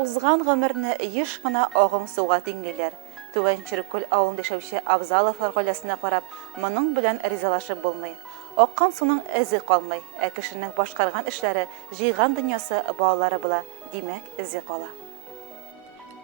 узган гомерне еш кына агым суга тиңлиләр. Түбән Череккүл авылында яшәүче Абзаловлар гаиләсенә карап, моның белән ризалашып булмый. Аккан суның эзе калмый, ә кешенең башкарган эшләре, җыйган дөньясы балалары була, димәк, эзе кала.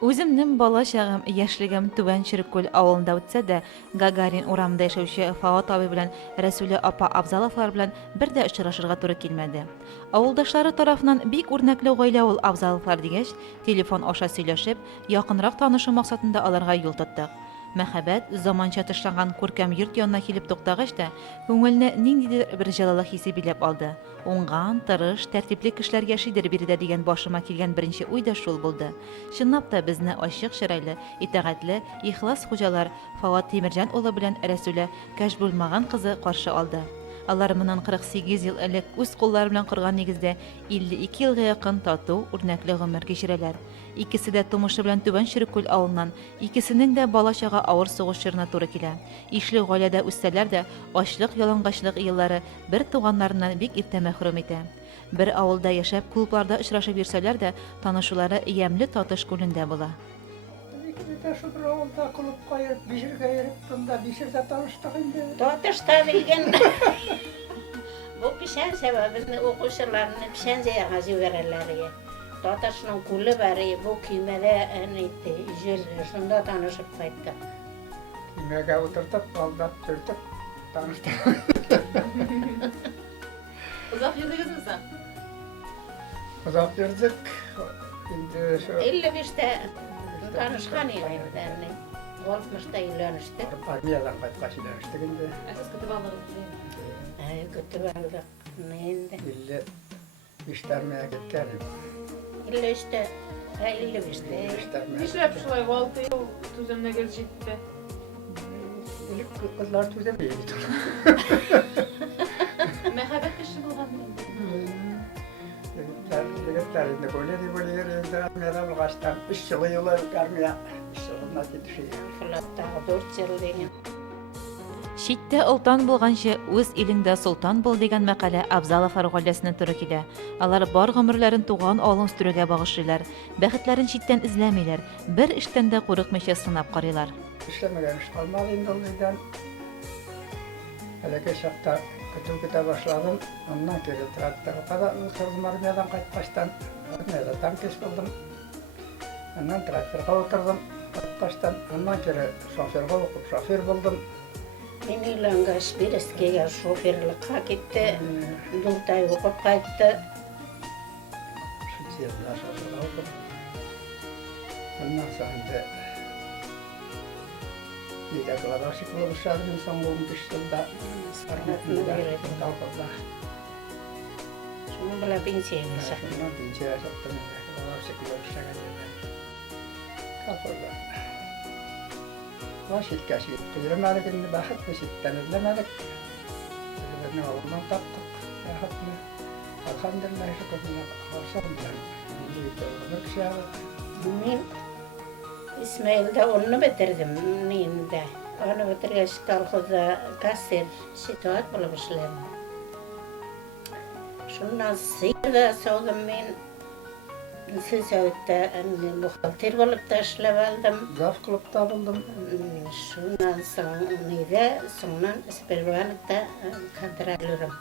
Үземнең бала чагым, яшьлегем Түбән Череккүл авылында үтсә дә, Гагарин урамында яшәүче Фават абый белән Рәсүлә апа Абзаловлар белән бер дә очрашырга туры килмәде. Авылдашлары тарафыннан бик үрнәкле гаилә ул Абзаловлар дигәч, телефон аша сөйләшеп, якынрак танышу максатында аларга юл тоттык. Мәхәббәт заманча тышланган күркәм йорт янына килеп туктагач та, күңелне ниндидер бер җылылык хисе биләп алды. Уңган, тырыш, тәртипле кешеләр яшидер биредә дигән башыма килгән беренче уй да шул булды. Чынлап та безне ачык чырайлы, итәгатьле, ихлас хуҗалар Фават Тимерҗан улы белән Рәсүлә кәш булмаган кызы каршы алды. Алар моннан 48 ел элек үз куллары белән корган нигездә 52 елга якын тату, үрнәкле гомер кичерәләр. Икесе дә тумышы белән Түбән Череккүл авылыннан, икесенең дә бала-чага авыр сугыш чорына туры килә. Ишле гаиләдә үссәләр дә, ачлык, ялангачлык еллары бер туганнарыннан бик иртә мәхрүм итә. Бер авылда яшәп, клубларда очрашып йөрсәләр дә, танышулары ямьле татыш күлендә була. Şu bir avulda kulüpka yerip, bişirge yerip, bunda bişirde tanıştık indi. Tatışta bilgen. Bu pişen sebebini okuşlarını pişen zeyga ziverelleri. Tatışının kulü bari bu kümede neydi, jürdü, şunda tanışıp kayıttık. Kümege oturduk, aldap sürdük, tanıştık. Uzak yıldınız mı sen? Uzak yürüdük. Şimdi şu... 55'te tanışkan yıllarını. Golfmışta ilanıştık. Armiyadan kaçkaç ilanıştık indi. Esas kötü bağlılık. Kötü vardı. Neydi? İlle işlermeye gittiler. 55'te. 55'te. Нишләп шулай 6 ел түземнәгез җитте? İlk kızlar tüzemeydi. Мәхәббәт кеше булган Yigitler indi böyle yerinde armiyada bulgaçtan 3 yılı armiya. 3 yılına gidişiyor. Fırlattағы 4 yıl деген. Читтә олтан булганчы үз илеңдә солтан бул дигән мәкалә Абзаловлар гаиләсенә туры килә. Алар бар гомерләрен туган авылын үстерүгә багышлыйлар. Бәхетләрен читтән эзләмиләр. Бер эштән дә курыкмыйча сынап карыйлар. İşlemegen iş kalmadı indi o yüzden. Hele ki şakta kütüp başladım. Ondan geri traktörü kadar oturdum armiyadan kaçtaştan. Armiyada tankes buldum. Ondan traktörü oturdum kaçtaştan. Ondan geri şoförü okup şoför buldum. Men uylangaç bir eskege şoförlükka gitti. 4 ay okup kayıttı. Şu yılda şoförü okup. Ondan sonra bir de kılabaşık oluşadım. İnsan olmuş yılda. Sarnatında kalkıplar. Şunu bile pensiyaya çıktı. Ondan pençeye çıktım. Kılabaşık oluşadım. Kalkıplar. Vaşit kaşık. Kızırmadık indi bakıp vaşitten izlemedik. Kızırını oğlundan taptık. Rahatını. Elhamdülillah şu kızına hoşlandım. Bir şey aldım. Men İsmail'de onu bitirdim. Neyinde. Onu bitirgeç kalkıda kasir situat bulup işledim. Şundan sıyırda soğudum men. Sıyırda buhalter bulup da işlep aldım. Zaf kılıpta buldum. Şundan sonra ispervanlıkta kontrolörüm.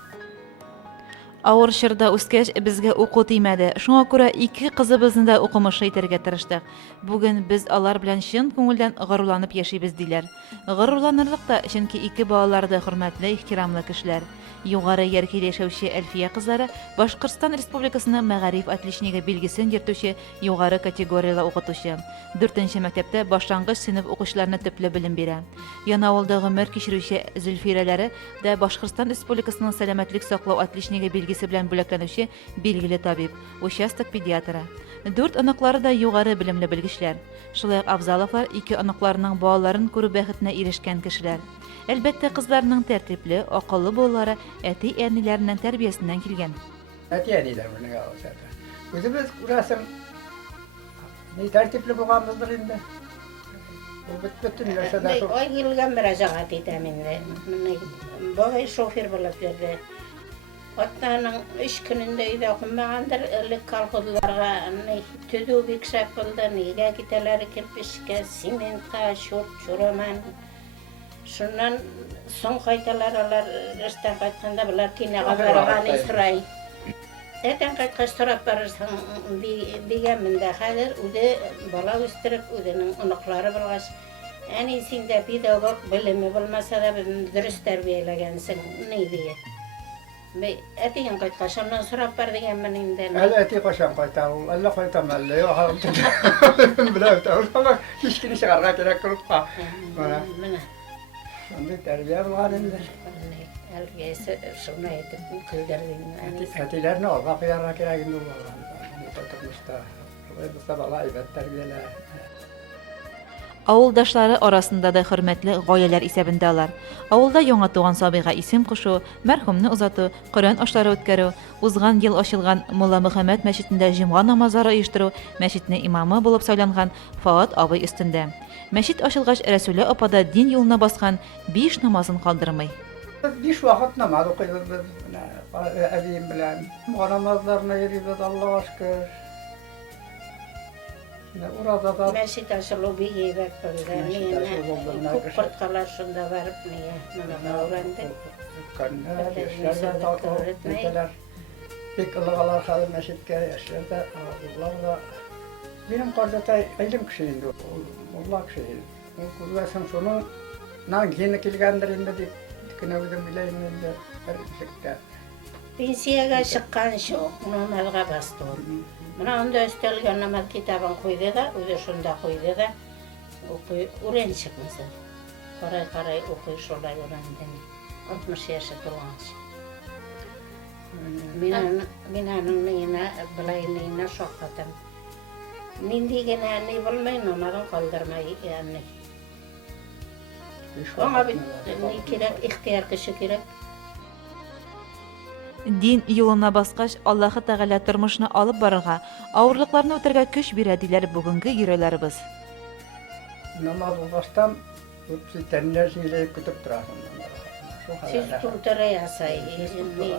Авыр чорда үскәч безгә уку тимәде. Шуңа күрә ике кызыбызны да укымышы итәргә тырыштык. Бүген без алар белән чын күңелдән горурланып яшибез диләр. Горурланырлык та, чөнки ике балалары да хөрмәтле, ихтирамлы кешеләр. Югары яркәйдә яшәүче Әлфия кызлары Башкортстан Республикасының мәгариф отличнигы билгесен йөртүче югары категориялы укытучы. 4нче мәктәптә башлангыч сыйныф укучыларына төпле белем бирә. Янаулда гомер кичерүче Зөлфирәләре дә Башкортстан Республикасының сәламәтлек саклау отличнигы билгесе белән бүләкләнүче билгеле табиб, участок педиатры. 4 аныклары да югары белемле белгечләр. Шулай ук Абзаловлар ике аныкларының балаларын күрү бәхетенә ирешкән кешеләр. Әлбәттә, кызларның тәртипле, акыллы булулары әти-әниләренең тәрбиясеннән килгән. Әти-әниләр белән алса. Үзебез күрәсең, ни тәртипле булганбыздыр инде. Бу бөтен нәрсәдә шул. Ай елга мөрәҗәгать итәм инде. Бу шофер булып йөрде. Отаның 3 күнінде үйде оқымағандар, ілік колхозларға төдеу бек шап болды, неге кетелері кірпішке, цементқа, шураман. Шуннан соң қайталар, олар іштен қайтқанда бұлар кинаға барғаны сұрай. Әтен қайтқаш сұрап барырсың бегенмінде қазір, өде бала өстіріп, өденің ұнықлары болғаш. Әне сенде педагог білімі болмаса да дұрыс тәрбиелегенсің, не дейі? Әтеген қайтқаш, онан сұрап бар дегенмін енді. Әлі әте қошан қайта, әлі қайтам әлі, оғалым біле өтауыз, ешкені шығарға керек қылыпқа. Міне. Сондай тәрбие болған енді. Әлге шуна етіп күлдірдің. Әтелеріне олға қиярға керегінде болған. Тұрмышта, бұста бала әйбәт тәрбиелі. Авылдашлары арасында да хөрмәтле гаиләләр исәбендә алар. Авылда яңа туган сабыйга исем кушу, мәрхүмне узату, Коръән ашлары үткәрү, узган ел ачылган Мулла Мөхәммәд мәчетендә җомга намазлары оештыру, мәчетне имамы булып сайланган Фаат абый өстендә. Мәчет ачылгач Рәсүлә апада дин юлына баскан 5 намазын калдырмый. 5 вакыт намаз укыйбыз без, әбием белән. Намазларны йөрибез, Аллаһка шөкер. Уразада Мәчет ашылу бейе бәк білді. Күп құртқалар шында барып, намазға ұранды. Күткәннәр, яшьләрдә бик ылыгалар хәзер мәчеткә, яшьләрдә уллар да. Минем кардатай илем кеше инде, мулла кеше. Күрәсең шуның нан киене килгәндер инде дип кенә үзем биләйм инде бер шиккә. Пенсияға шыққан шоқ, намазға басты ол. Мына онда өстелген намаз китабын қойды да, өзі шында қойды да, урен шықмысы. Қарай оқи шолай урандың. 60 яшы тұрғаншы. Мен аның нейіне, бұлай нейіне шоқпатым. Мен деген әне болмай, намазын қалдырмай әне. Оңа біт не керек, ихтияр кіші керек. Дин юлына баскач, Аллаһы Тәгалә тормышны алып барырга, авырлыкларны үтәргә көч бирә диләр бүгенге геройларыбыз. Намаз укыштан тәннәр җиләй көтеп торасың. Сез туртыра ясай.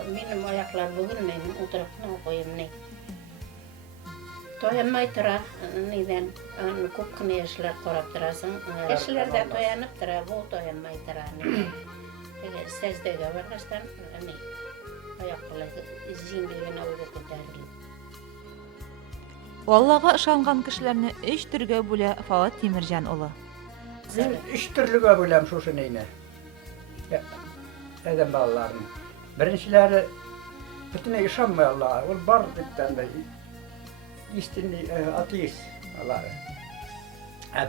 Минем аяклар бүгелмәй, утырыпны куйым ни. Тоянмай тора, нидән, күп кенә яшьләр карап торасың. Яшьләр дә тоянып тора, бу тоянмай тора. Теге сәҗдәгә баргаштан, аяклары җиңелгән авырып күтәрелә. Аллаһка ышанган кешеләрне 3 төргә бүлә Фаат Тимирҗан улы. Мин 3 төрлегә бүләм шушы нейне. Әдәм балаларын. Беренчеләре бөтенләй ышанмый Аллаһка. Ул бар диптән истинный атеист алар.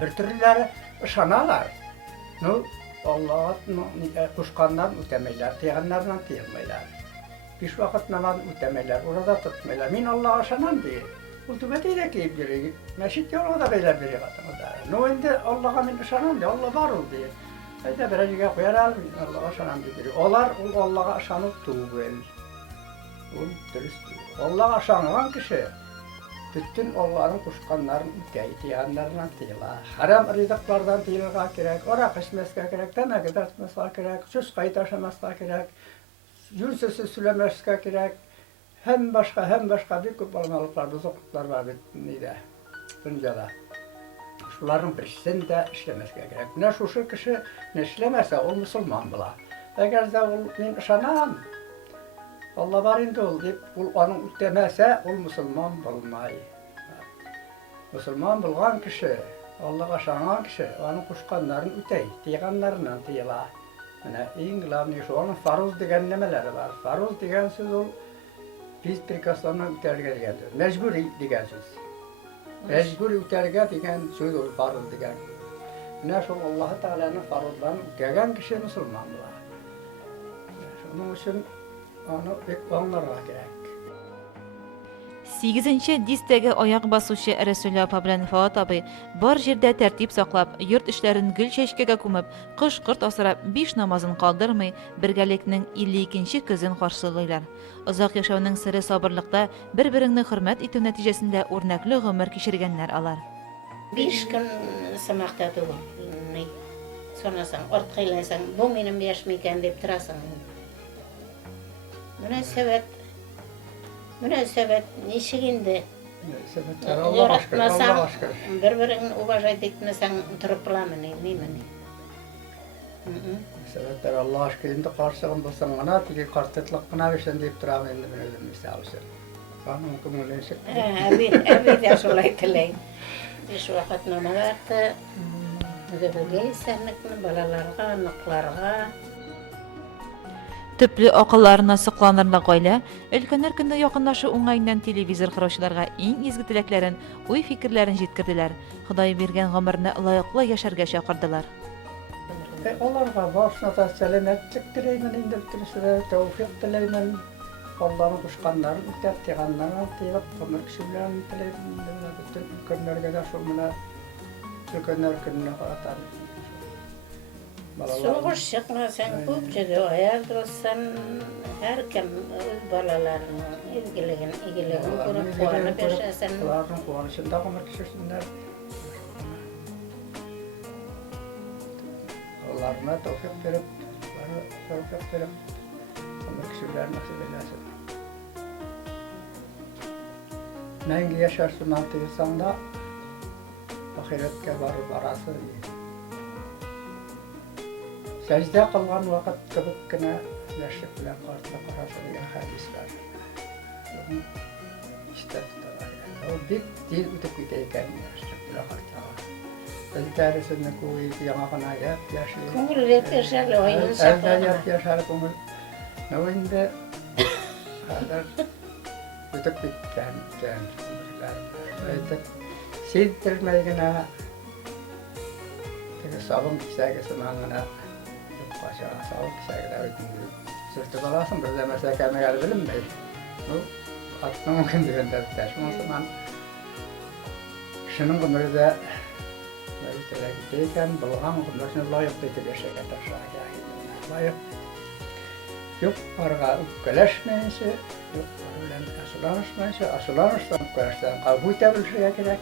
Бер төрлеләре ышаналар. Аллаһка кушканнан үтәмәйләр, тыйганнардан тыймыйлар. 5 вакыт намаз үтәмәйләр, урада тотмыйлар. Мин Аллаһка ышанам ди. Ул түбәтәйдә киеп йөри. Мәчет ялгы да бәйләп бирә хатында. Инде Аллаһка мин ышанам ди, Алла бар ул ди. Әйдә бер җиргә куяр, мин Аллаһка ышанам ди. Алар ул Аллаһка ышану түгел. Ул дөрес түгел. Аллаһка ышанган кеше bütün Allah'ın kuşkanların üteyi, tiyanlarından tiyila. Haram rızıklardan tiyilga gerek, orak içmesine gerek, demek etmesine gerek, söz kayıt aşamasına gerek, yün sözü söylemesine gerek. Hem başka bir küp olmalıklar, rızıklar var neyde, dünyada. Şuların birisini de işlemesine gerek. Ne şu kişi ne işlemese, o Müslüman bula. Eğer de o min ışanan, Allah var indi ol deyip, onun ütemese, o Müslüman bulmay. Müslüman bulgan kişi, Allah'a şanan kişi, onun kuşkanların ütey, tiyanlarından tiyila. Yani İngilizce şu onun faruz degen nemeleri var. Faruz degen söz ol, biz prikaslarına üterge degen söz. Mecburi degen söz. Mecburi üterge degen söz ol, faruz degen. Ne şu Allah-u Teala'nın faruzlarını ütergen kişi Müslüman bular. Onun için onu pek anlarga gerek. 8-нче дистәге аяк басучы Рәсүлә апа белән Фаат абый бар җирдә тәртип саклап, йорт эшләрен гөл чәчкәгә күмеп, кыш-кырт асрап 5 намазын калдырмый, бергәлекнең 52-нче көзен каршылыйлар. Озак яшәүнең сыры сабырлыкта, бер-береңне хөрмәт итү нәтиҗәсендә үрнәкле гомер кичергәннәр алар. 5 көн самакта түгел. Сонасаң, арткайлансаң, бу минем яшь микән дип торасың. Münasebet nişik indi. Sebetler Allah'a şükür, Allah'a şükür. Bir-birini уважать etmesen turip bulamın, neymen. Sebetler Allah'a şükür indi karşılığın bulsan bana, tiki kartetlik kına versen deyip duramın indi ben özüm misal için. Kanun kumulun şık. Abi de şolay tileyin. Şu vakit namalardı. Müdürlüğe senlikini balalarga, anıklarga. Төпле акылларына сокланырлык гаилә, өлкәннәр көндә якынлашу уңайыннан телевизор караучыларга иң изге теләкләрен, уй-фикерләрен җиткерделәр. Ходай биргән гомерне лаеклы яшәргә чакырдылар. Onlarga başına da selametlik dileymen indi bitirişine, tevfik dileymen. Allah'ın kuşkanların ütettiğanlarına deyip, ömür kişilerini dileymen. Bütün ülkenlerge de şumuna, ülkenler gününe atar. Soğuş çıkma sen köpçede ayardırsan herkem öz balalarının ilgiligin kurup kuanıp yaşasın. Onların kuanışında ömür kişisinler. Allah'ına tevfik verip, ömür kişiler nasip eylesin. Mengi yaşarsın altıysan da ahiretke barası iyi. Secde kılgan vakit kıbık kına yaşlık bilen kartla karası diye hadis var. İşte tutar yani. O bir dil utuk gideyken yaşlık bilen kartla var. Elderisini kuvvet yanağına yap yaşlı. Kumul yeterşerli oyun Elde saklama. yap yaşar kumul. Ne oyunda kadar utuk bitten. Öyle sildirmeyene sabun kişiye sunanına aşağı sağlık kişiye ödünür. Sırtı balasın bir de mesela kendine geldi bilinmeyi. Bu atma mümkün değil de taşıma o zaman kişinin kumuru da böyle gittiyken bulağın kumurusunu layık değil bir şey getirşağı layık. Yok parga ukkalaşmayışı, yok parga asılanıştan ukkalaştan kabul edebilirse gerek.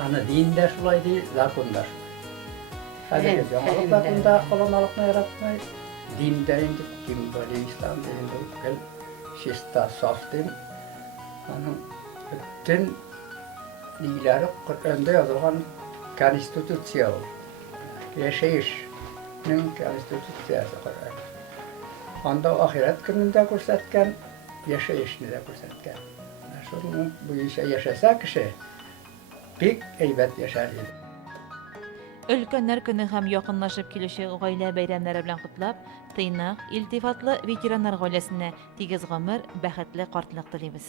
Ana dinde şulay değil, zakunda şulay. Hadi cemaatlarında olamalık ne yaratmayı, dinde indik, din böyle İslam dinde gel, şista saftin, anın bütün ileri önde yazılan konstitüsiyon, yaşayışın konstitüsiyası var. Onda ahiret gününde gösterken, yaşayışını da gösterken. Şunun bu işe yaşasa kişi, bik eybet yaşar idi. Өлкәннәр көне һәм якынлашып килүче гаилә бәйрәмнәре белән котлап, тыйнак, илтифатлы ветераннар гаиләсенә тигез гомер, бәхетле картлык телибез.